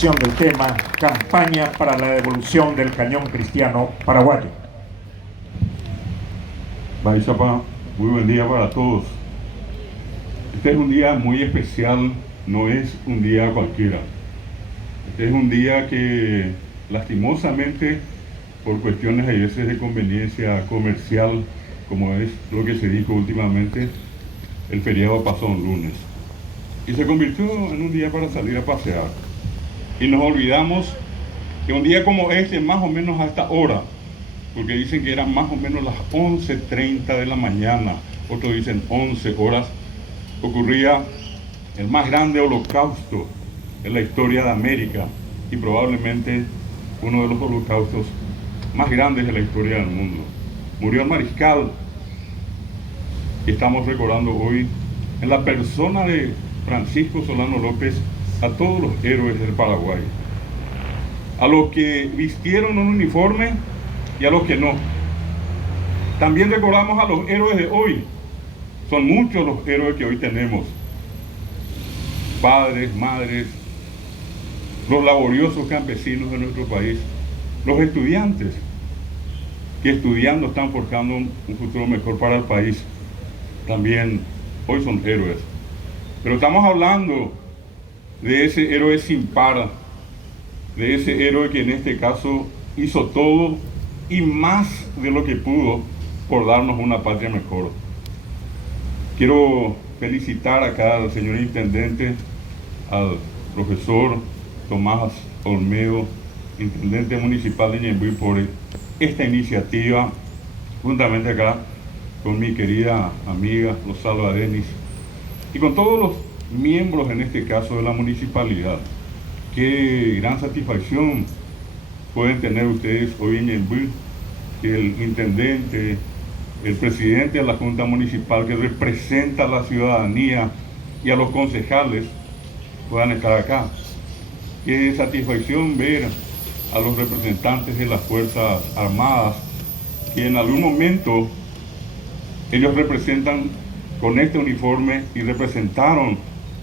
del tema Campaña para la devolución del cañón cristiano paraguayo. Baizapa, muy buen día para todos. Este es un día muy especial, no es un día cualquiera. Este es un día que lastimosamente, por cuestiones a veces de conveniencia comercial, como es lo que se dijo últimamente, el feriado pasó un lunes. Y se convirtió en un día para salir a pasear. Y nos olvidamos que un día como este, más o menos a esta hora, porque dicen que eran más o menos las 11:30 de la mañana, otros dicen 11 horas, ocurría el más grande holocausto en la historia de América y probablemente uno de los holocaustos más grandes de la historia del mundo. Murió el mariscal que estamos recordando hoy en la persona de Francisco Solano López, a todos los héroes del Paraguay, a los que vistieron un uniforme y a los que no. También recordamos a los héroes de hoy. Son muchos los héroes que hoy tenemos. Padres, madres, los laboriosos campesinos de nuestro país, los estudiantes que estudiando están forjando un futuro mejor para el país. También hoy son héroes. Pero estamos hablando de ese héroe sin par, de ese héroe que en este caso hizo todo y más de lo que pudo por darnos una patria mejor. Quiero felicitar acá al señor intendente, al profesor Tomás Olmedo, intendente municipal de Ñemby, por esta iniciativa, juntamente acá con mi querida amiga Rosalba Denis y con todos los miembros en este caso de la municipalidad. Qué gran satisfacción pueden tener ustedes hoy en Ñemby, que el intendente, el presidente de la Junta Municipal que representa a la ciudadanía y a los concejales puedan estar acá. Qué satisfacción ver a los representantes de las Fuerzas Armadas que en algún momento ellos representan con este uniforme y representaron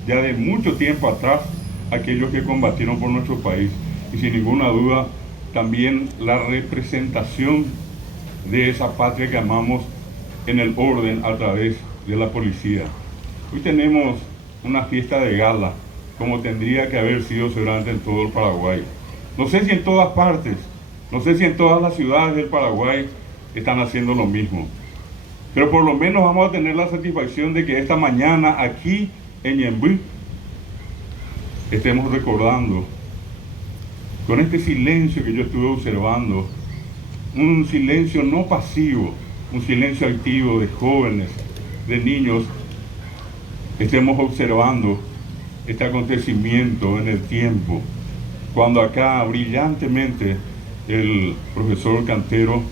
ya de mucho tiempo atrás aquellos que combatieron por nuestro país. Y sin ninguna duda también la representación de esa patria que amamos en el orden a través de la policía. Hoy tenemos una fiesta de gala, como tendría que haber sido seguramente en todo el Paraguay. No sé si en todas partes, no sé si en todas las ciudades del Paraguay están haciendo lo mismo. Pero por lo menos vamos a tener la satisfacción de que esta mañana aquí en Ñemby estemos recordando, con este silencio que yo estuve observando, un silencio no pasivo, un silencio activo de jóvenes, de niños, estemos observando este acontecimiento en el tiempo, cuando acá brillantemente el profesor Cantero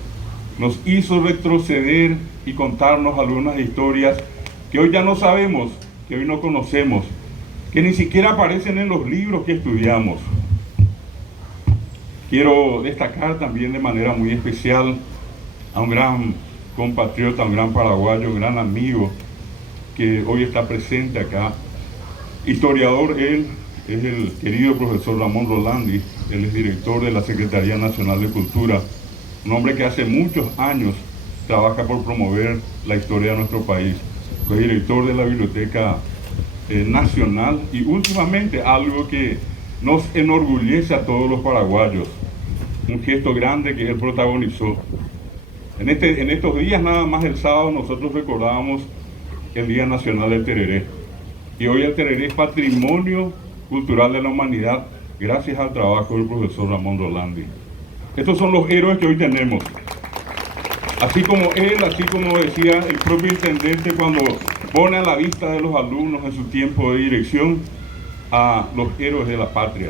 nos hizo retroceder y contarnos algunas historias que hoy ya no sabemos, que hoy no conocemos, que ni siquiera aparecen en los libros que estudiamos. Quiero destacar también de manera muy especial a un gran compatriota, un gran paraguayo, un gran amigo que hoy está presente acá. Historiador él, es el querido profesor Ramón Rolandi, él es director de la Secretaría Nacional de Cultura, un hombre que hace muchos años trabaja por promover la historia de nuestro país. Fue director de la Biblioteca Nacional y últimamente algo que nos enorgullece a todos los paraguayos, un gesto grande que él protagonizó. En estos días, nada más el sábado, nosotros recordábamos el Día Nacional del Tereré. Y hoy el tereré es patrimonio cultural de la humanidad gracias al trabajo del profesor Ramón Rolandi. Estos son los héroes que hoy tenemos. Así como él, así como decía el propio intendente cuando pone a la vista de los alumnos en su tiempo de dirección a los héroes de la patria.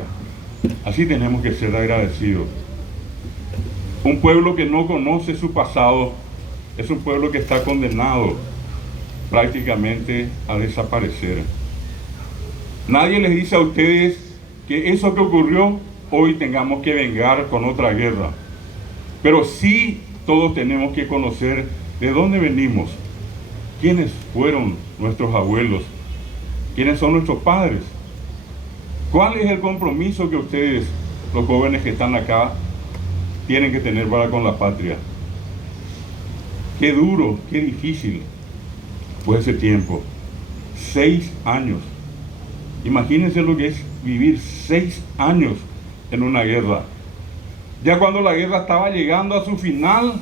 Así tenemos que ser agradecidos. Un pueblo que no conoce su pasado es un pueblo que está condenado prácticamente a desaparecer. Nadie les dice a ustedes que eso que ocurrió hoy tengamos que vengar con otra guerra, pero sí todos tenemos que conocer de dónde venimos, quiénes fueron nuestros abuelos, quiénes son nuestros padres, ¿Cuál es el compromiso que ustedes, los jóvenes que están acá, tienen que tener para con la patria? Qué duro, qué difícil fue ese tiempo. 6 años. Imagínense lo que es vivir 6 años en una guerra. Ya cuando la guerra estaba llegando a su final,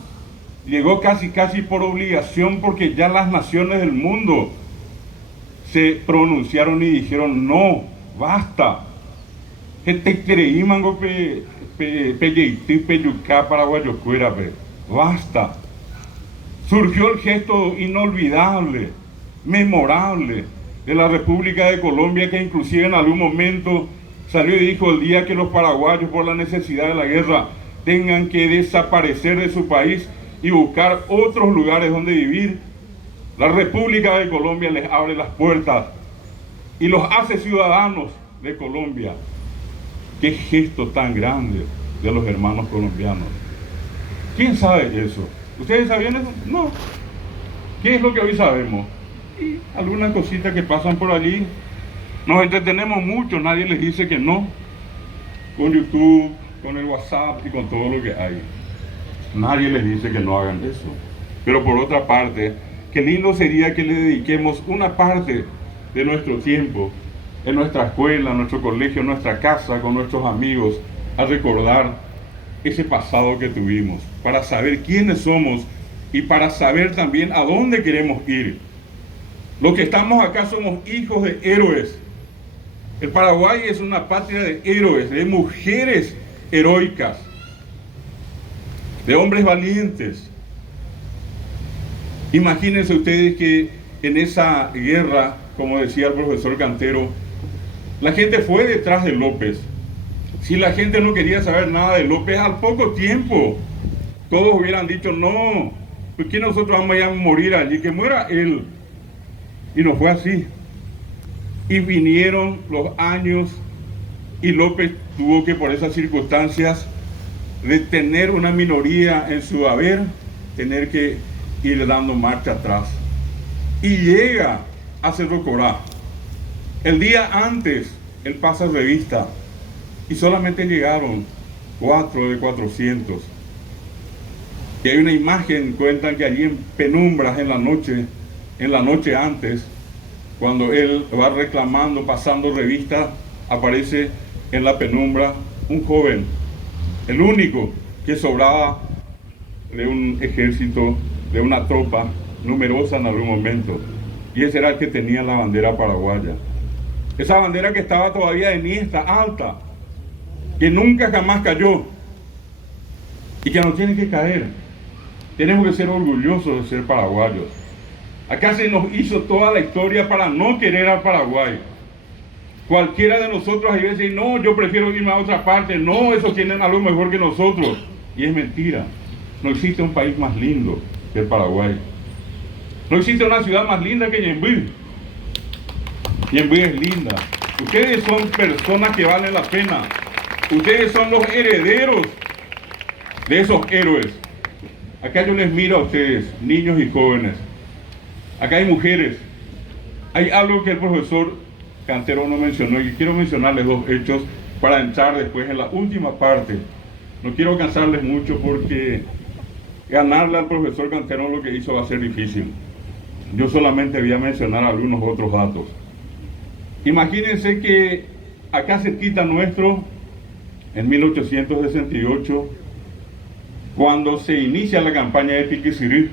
llegó casi por obligación, porque ya las naciones del mundo se pronunciaron y dijeron: no, basta. Basta. Surgió el gesto inolvidable, memorable, de la República de Colombia, que inclusive en algún momento salió y dijo: el día que los paraguayos, por la necesidad de la guerra, tengan que desaparecer de su país y buscar otros lugares donde vivir, la República de Colombia les abre las puertas y los hace ciudadanos de Colombia. Qué gesto tan grande de los hermanos colombianos. ¿Quién sabe eso? ¿Ustedes sabían eso? No. ¿Qué es lo que hoy sabemos? Y algunas cositas que pasan por allí. Nos entretenemos mucho, nadie les dice que no. Con YouTube, con el WhatsApp y con todo lo que hay. Nadie les dice que no hagan eso. Pero por otra parte, qué lindo sería que le dediquemos una parte de nuestro tiempo en nuestra escuela, en nuestro colegio, en nuestra casa, con nuestros amigos, a recordar ese pasado que tuvimos, para saber quiénes somos y para saber también a dónde queremos ir. Los que estamos acá somos hijos de héroes. El Paraguay es una patria de héroes, de mujeres heroicas, de hombres valientes. Imagínense ustedes que en esa guerra, como decía el profesor Cantero, la gente fue detrás de López. Si la gente no quería saber nada de López, al poco tiempo todos hubieran dicho: no, ¿por qué nosotros vamos a morir allí? Que muera él. Y no fue así. Y vinieron los años y López tuvo que, por esas circunstancias de tener una minoría en su haber, tener que ir dando marcha atrás. Y llega a Cerro Corá. El día antes, él pasa revista y solamente llegaron 4 de 400. Y hay una imagen, cuentan que allí en penumbras en la noche antes, cuando él va reclamando, pasando revista, aparece en la penumbra un joven, el único que sobraba de un ejército, de una tropa numerosa en algún momento. Y ese era el que tenía la bandera paraguaya. Esa bandera que estaba todavía enhiesta, alta, que nunca jamás cayó y que no tiene que caer. Tenemos que ser orgullosos de ser paraguayos. Acá se nos hizo toda la historia para no querer al Paraguay. Cualquiera de nosotros a veces dice: no, yo prefiero irme a otra parte, no, esos tienen algo mejor que nosotros. Y es mentira. No existe un país más lindo que el Paraguay. No existe una ciudad más linda que Ñemby. Ñemby es linda. Ustedes son personas que valen la pena. Ustedes son los herederos de esos héroes. Acá yo les miro a ustedes, niños y jóvenes. Acá hay mujeres. Hay algo que el profesor Cantero no mencionó y quiero mencionarles 2 hechos para entrar después en la última parte. No quiero cansarles mucho porque ganarle al profesor Cantero lo que hizo va a ser difícil. Yo solamente voy a mencionar algunos otros datos. Imagínense que acá cerquita nuestro, en 1868, cuando se inicia la campaña de Tiquisirí,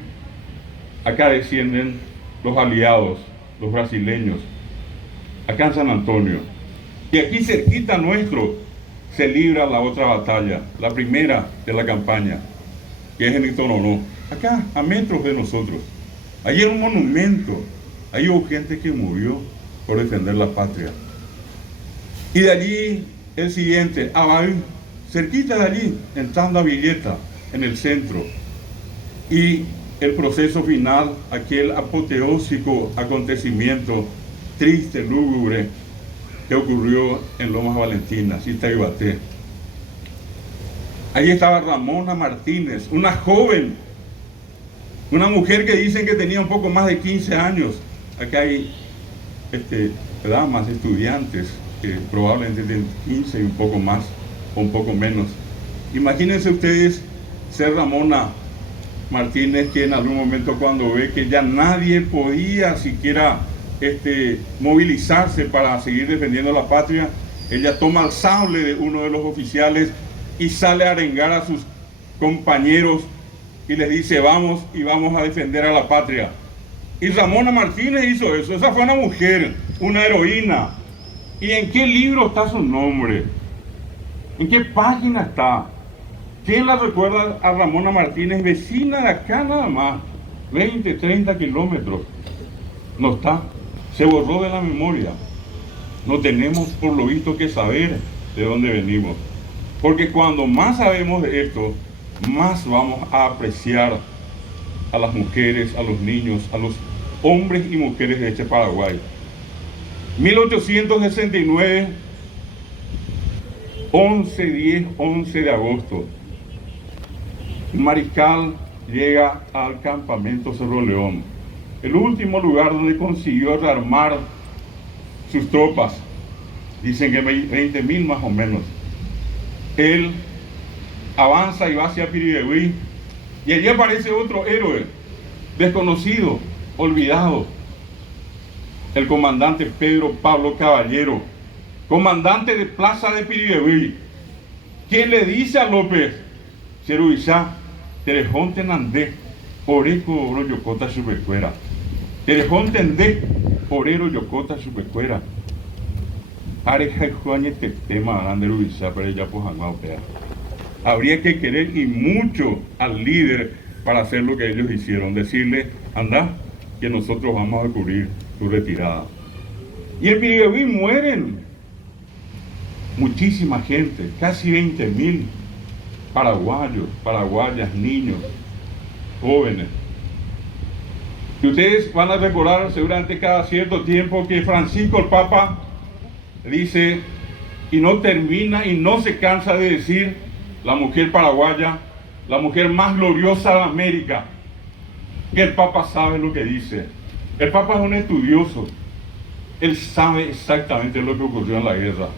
acá descienden los aliados, los brasileños, acá en San Antonio. Y aquí cerquita nuestro se libra la otra batalla, la primera de la campaña, que es en Itoronó, acá a metros de nosotros. Allí era un monumento, ahí hubo gente que murió por defender la patria. Y de allí el siguiente, Abay, cerquita de allí, entrando a Villeta, en el centro. Y el proceso final, aquel apoteósico acontecimiento triste, lúgubre, que ocurrió en Lomas Valentinas, Itaibaté. Allí estaba Ramona Martínez, una joven, una mujer que dicen que tenía un poco más de 15 años. Acá hay damas, estudiantes, probablemente de 15 y un poco más o un poco menos. Imagínense ustedes ser Ramona Martínez, que en algún momento, cuando ve que ya nadie podía siquiera movilizarse para seguir defendiendo la patria, ella toma el sable de uno de los oficiales y sale a arengar a sus compañeros y les dice: vamos y vamos a defender a la patria. Y Ramona Martínez hizo eso. Esa fue una mujer, una heroína. ¿Y en qué libro está su nombre? ¿En qué página está? ¿Quién la recuerda a Ramona Martínez, vecina de acá nada más? 20, 30 kilómetros. No está. Se borró de la memoria. No tenemos, por lo visto, que saber de dónde venimos. Porque cuando más sabemos de esto, más vamos a apreciar a las mujeres, a los niños, a los hombres y mujeres de este Paraguay. 1869, 11 de agosto, el mariscal llega al campamento Cerro León, el último lugar donde consiguió rearmar sus tropas. Dicen que 20.000 más o menos. Él avanza y va hacia Piribebuy, y allí aparece otro héroe, desconocido, olvidado, el comandante Pedro Pablo Caballero, comandante de Plaza de Piribebuy, quien le dice a López: Cherubizá, Terejonte Nandé, Oreco Oro Yocota Chupecuera, Terejonte Nandé, Orero Yocota Chupecuera, Areja y Juañe Tetema Anderubizá, pero ella pues pea. Habría que querer y mucho al líder para hacer lo que ellos hicieron, decirle: anda, que nosotros vamos a cubrir tu retirada. Y en Piribebuy mueren muchísima gente, casi 20.000 paraguayos, paraguayas, niños, jóvenes. Y ustedes van a recordar seguramente cada cierto tiempo que Francisco el Papa dice, y no termina y no se cansa de decir: la mujer paraguaya, la mujer más gloriosa de América. Que el Papa sabe lo que dice. El Papa es un estudioso. Él sabe exactamente lo que ocurrió en la guerra.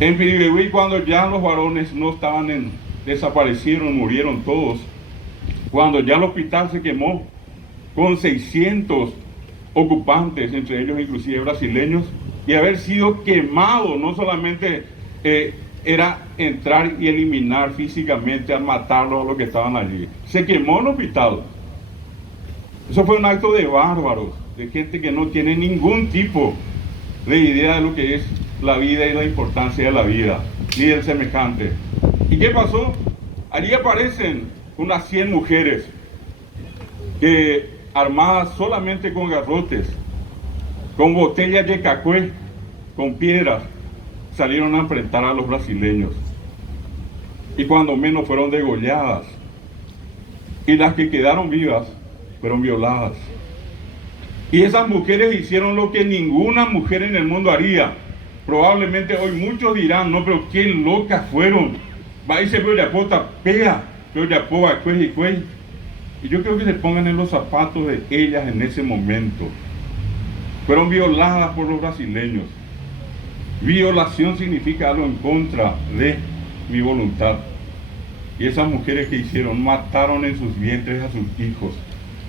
En Piribebuy, cuando ya los varones no estaban desaparecieron, murieron todos, cuando ya el hospital se quemó con 600 ocupantes, entre ellos inclusive brasileños, y haber sido quemado, no solamente era entrar y eliminar físicamente, a matarlos a los que estaban allí. Se quemó el hospital. Eso fue un acto de bárbaros, de gente que no tiene ningún tipo de idea de lo que es la vida y la importancia de la vida, ni del semejante. ¿Y qué pasó? Allí aparecen unas 100 mujeres que, armadas solamente con garrotes, con botellas de cacué, con piedras, salieron a enfrentar a los brasileños. Y cuando menos fueron degolladas. Y las que quedaron vivas fueron violadas. Y esas mujeres hicieron lo que ninguna mujer en el mundo haría. Probablemente hoy muchos dirán: no, pero qué locas fueron. Va y se ve la pota pea, pero ya poa y cuey. Y yo creo que se pongan en los zapatos de ellas en ese momento. Fueron violadas por los brasileños. Violación significa algo en contra de mi voluntad. Y esas mujeres que hicieron, mataron en sus vientres a sus hijos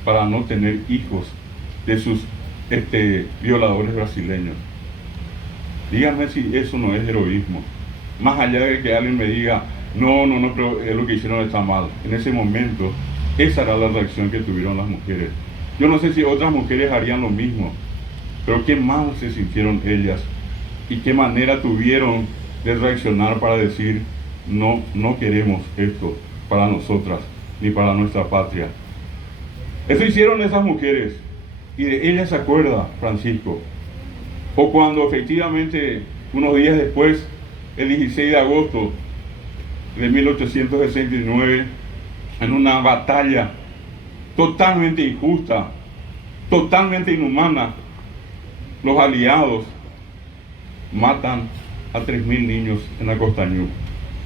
para no tener hijos de sus violadores brasileños. Díganme si eso no es heroísmo. Más allá de que alguien me diga: no, pero lo que hicieron está mal. En ese momento, esa era la reacción que tuvieron las mujeres. Yo no sé si otras mujeres harían lo mismo, pero qué mal se sintieron ellas y qué manera tuvieron de reaccionar para decir: no queremos esto para nosotras ni para nuestra patria. Eso hicieron esas mujeres, y de ellas se acuerda Francisco. O cuando efectivamente, unos días después, el 16 de agosto de 1869, en una batalla totalmente injusta, totalmente inhumana, los aliados matan a 3.000 niños en la Costañú,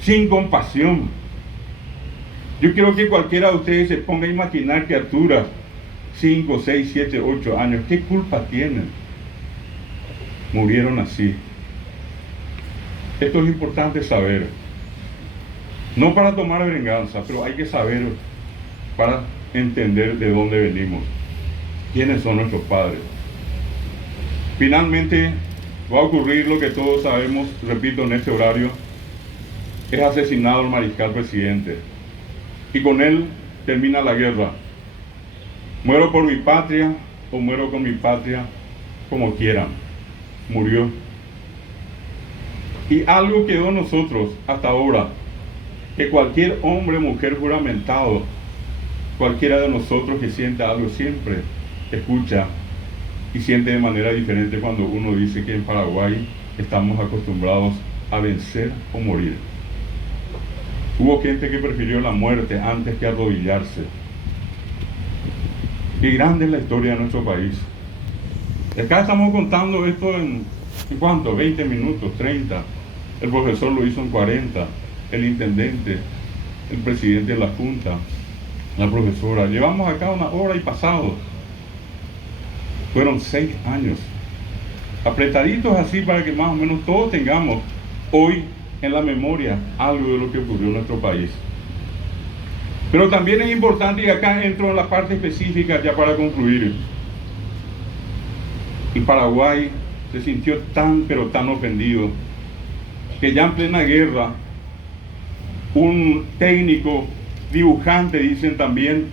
sin compasión. Yo quiero que cualquiera de ustedes se ponga a imaginar criaturas, 5, 6, 7, 8 años, ¿qué culpa tienen? murieron así. Esto es importante saber. No para tomar venganza, pero hay que saber para entender de dónde venimos, quiénes son nuestros padres. Finalmente va a ocurrir lo que todos sabemos, repito, en este horario. Es asesinado el mariscal presidente y con él termina la guerra. Muero por mi patria o muero con mi patria, como quieran. Murió. Y algo quedó en nosotros hasta ahora, que cualquier hombre o mujer juramentado, cualquiera de nosotros que sienta algo, siempre escucha y siente de manera diferente cuando uno dice que en Paraguay estamos acostumbrados a vencer o morir. Hubo gente que prefirió la muerte antes que arrodillarse. Y grande es la historia de nuestro país. Acá estamos contando esto ¿en cuánto? 20 minutos, 30. El profesor lo hizo en 40. El intendente, el presidente de la Junta, la profesora. Llevamos acá 1 hora y pasado. Fueron 6 años. Apretaditos así para que más o menos todos tengamos hoy en la memoria algo de lo que ocurrió en nuestro país. Pero también es importante, y acá entro en la parte específica ya para concluir. El Paraguay se sintió tan, pero tan ofendido, que ya en plena guerra, un técnico, dibujante, dicen también,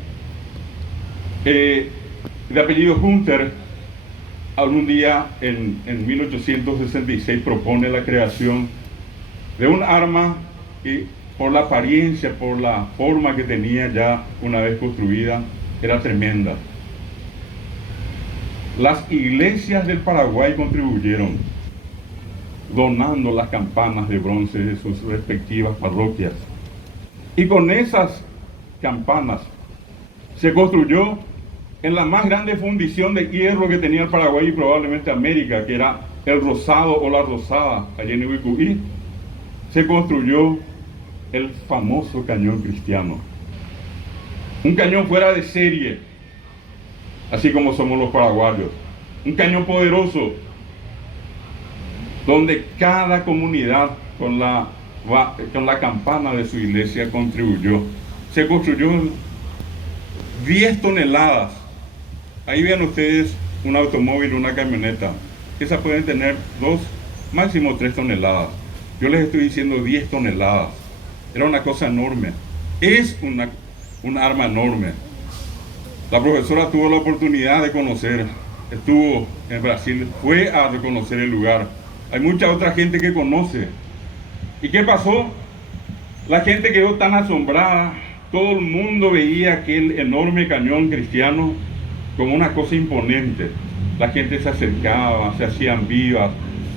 de apellido Hunter, algún día en 1866 propone la creación de un arma que por la apariencia, por la forma que tenía ya una vez construida, era tremenda. Las iglesias del Paraguay contribuyeron, donando las campanas de bronce de sus respectivas parroquias. Y con esas campanas se construyó en la más grande fundición de hierro que tenía el Paraguay y probablemente América, que era el Rosado o la Rosada, allí en Ubicuí, se construyó el famoso cañón cristiano. Un cañón fuera de serie, así como somos los paraguayos. Un cañón poderoso, donde cada comunidad con la campana de su iglesia contribuyó. Se construyó 10 toneladas. Ahí vean ustedes un automóvil, una camioneta. Esas pueden tener 2, máximo 3 toneladas. Yo les estoy diciendo 10 toneladas. Era una cosa enorme. Es un arma enorme. La profesora tuvo la oportunidad de conocer, estuvo en Brasil, fue a reconocer el lugar. Hay mucha otra gente que conoce. ¿Y qué pasó? La gente quedó tan asombrada. Todo el mundo veía aquel enorme cañón cristiano como una cosa imponente. La gente se acercaba, se hacían vivas,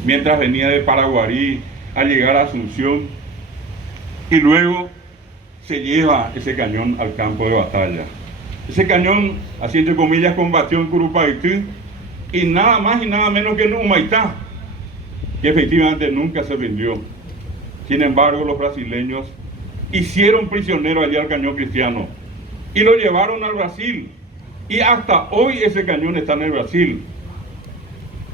mientras venía de Paraguarí a llegar a Asunción. Y luego se lleva ese cañón al campo de batalla. Ese cañón, así entre comillas, combatió en Curupaití y nada más y nada menos que en Humaitá, que efectivamente nunca se rindió. Sin embargo, los brasileños hicieron prisionero allí al cañón cristiano y lo llevaron al Brasil. Y hasta hoy ese cañón está en el Brasil.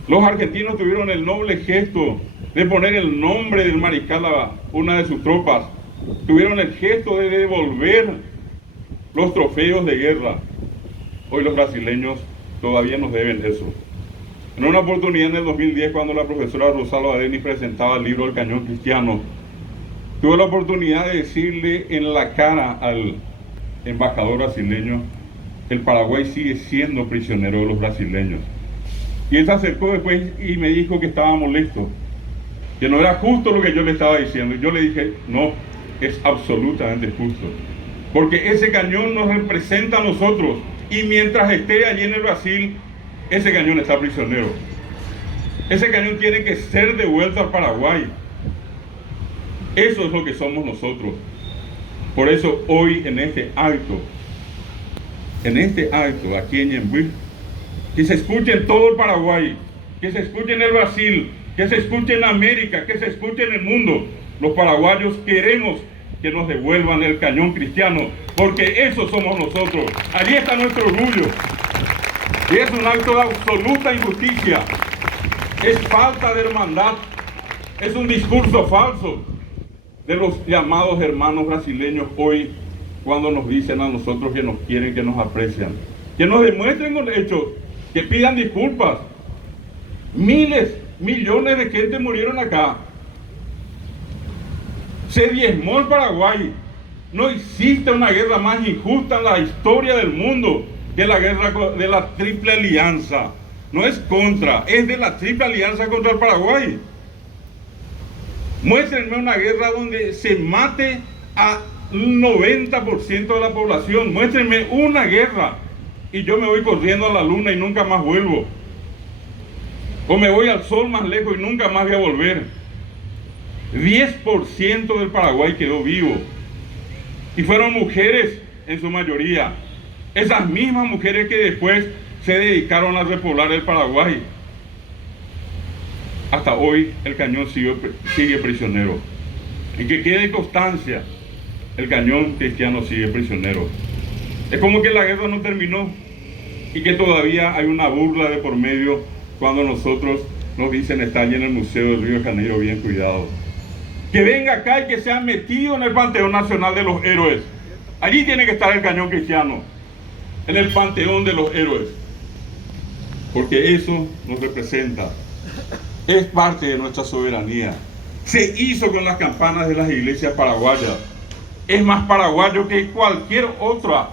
Los argentinos tuvieron el noble gesto de poner el nombre del mariscal a una de sus tropas. Tuvieron el gesto de devolver los trofeos de guerra. Hoy los brasileños todavía nos deben eso. En una oportunidad en el 2010, cuando la profesora Rosalba Adeni presentaba el libro El Cañón Cristiano, tuve la oportunidad de decirle en la cara al embajador brasileño: el Paraguay sigue siendo prisionero de los brasileños. Y él se acercó después y me dijo que estaba molesto, que no era justo lo que yo le estaba diciendo. Y yo le dije: no, es absolutamente justo, porque ese cañón nos representa a nosotros, y mientras esté allí en el Brasil, ese cañón está prisionero. Ese cañón tiene que ser devuelto al Paraguay. Eso es lo que somos nosotros. Por eso hoy en este acto aquí en Ñemby, que se escuche en todo el Paraguay, que se escuche en el Brasil, que se escuche en América, que se escuche en el mundo. Los paraguayos queremos que nos devuelvan el cañón cristiano, porque eso somos nosotros. Allí está nuestro orgullo. Y es un acto de absoluta injusticia Es falta de hermandad, es un discurso falso de los llamados hermanos brasileños hoy, cuando nos dicen a nosotros que nos quieren, que nos aprecian. Que nos demuestren con hechos, que pidan disculpas. Miles, millones de gente murieron acá. Se diezmó el Paraguay. No existe una guerra más injusta en la historia del mundo que la guerra de la Triple Alianza. No es contra, es de la Triple Alianza contra el Paraguay. Muéstrenme una guerra donde se mate a un 90% de la población. Muéstrenme una guerra y yo me voy corriendo a la luna y nunca más vuelvo. O me voy al sol más lejos y nunca más voy a volver. 10% del Paraguay quedó vivo. Y fueron mujeres en su mayoría. Esas mismas mujeres que después se dedicaron a repoblar el Paraguay. Hasta hoy el cañón sigue prisionero. Y que quede constancia, el cañón cristiano sigue prisionero. Es como que la guerra no terminó y que todavía hay una burla de por medio cuando nosotros nos dicen está allí en el Museo del Río de Janeiro bien cuidado. Que venga acá y que sea metido en el Panteón Nacional de los Héroes. Allí tiene que estar el cañón cristiano, en el Panteón de los Héroes. Porque eso nos representa. Es parte de nuestra soberanía. Se hizo con las campanas de las iglesias paraguayas. Es más paraguayo que cualquier otra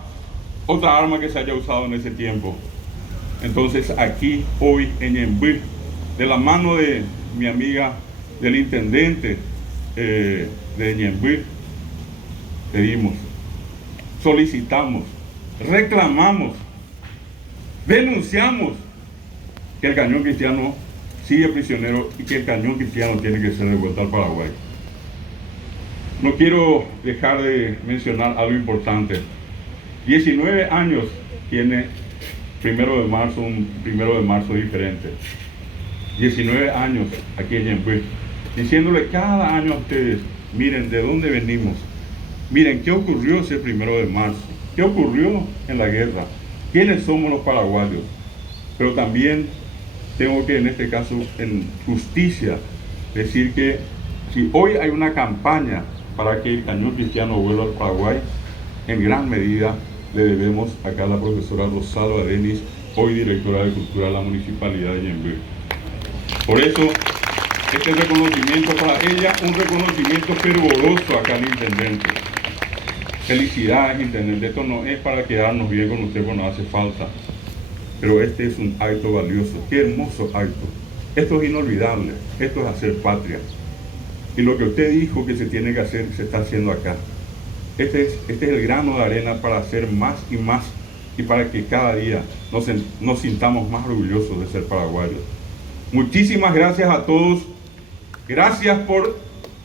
arma que se haya usado en ese tiempo. Entonces aquí, hoy en Ñemby, de la mano de mi amiga, del intendente de Ñemby, pedimos, solicitamos, reclamamos, denunciamos que el cañón cristiano sigue prisionero y que el cañón cristiano tiene que ser devuelto al Paraguay. No quiero dejar de mencionar algo importante. 19 años tiene 1 de marzo, un 1 de marzo diferente. 19 años aquí en Ñemby, diciéndole cada año a ustedes, miren de dónde venimos, miren qué ocurrió ese 1 de marzo, qué ocurrió en la guerra, quiénes somos los paraguayos. Pero también tengo que, en este caso, en justicia, decir que si hoy hay una campaña para que el cañón cristiano vuelva al Paraguay, en gran medida le debemos acá a la profesora Rosalba Denis, hoy directora de Cultura de la Municipalidad de Ñemby. Por eso, este reconocimiento para ella, un reconocimiento fervoroso acá al intendente. Felicidades, intendente. Esto no es para quedarnos bien con usted cuando hace falta, pero este es un acto valioso. Qué hermoso acto. Esto es inolvidable. Esto es hacer patria. Y lo que usted dijo que se tiene que hacer, se está haciendo acá. Este es el grano de arena para hacer más y más, y para que cada día nos sintamos más orgullosos de ser paraguayos. Muchísimas gracias a todos. Gracias por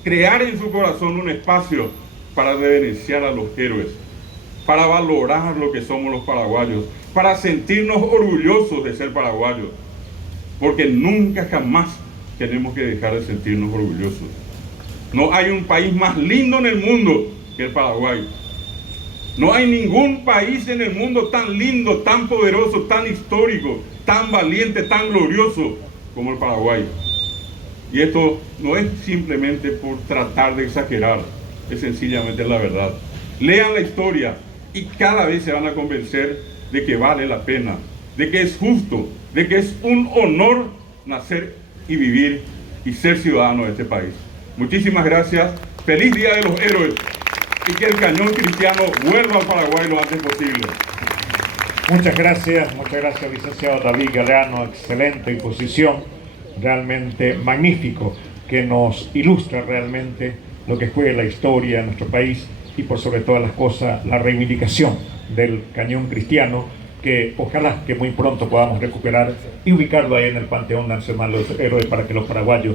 crear en su corazón un espacio para reverenciar a los héroes, para valorar lo que somos los paraguayos, para sentirnos orgullosos de ser paraguayos, porque nunca jamás tenemos que dejar de sentirnos orgullosos. No hay un país más lindo en el mundo que el Paraguay. No hay ningún país en el mundo tan lindo, tan poderoso, tan histórico, tan valiente, tan glorioso como el Paraguay. Y esto no es simplemente por tratar de exagerar, es sencillamente la verdad. Lean la historia y cada vez se van a convencer de que vale la pena, de que es justo, de que es un honor nacer y vivir y ser ciudadano de este país. Muchísimas gracias, feliz Día de los Héroes y que el cañón cristiano vuelva al Paraguay lo antes posible. Muchas gracias, licenciado David Galeano, excelente exposición, realmente magnífico, que nos ilustra realmente lo que fue la historia de nuestro país y por sobre todas las cosas la reivindicación del cañón cristiano, que ojalá que muy pronto podamos recuperar y ubicarlo ahí en el Panteón Nacional de los Héroes para que los paraguayos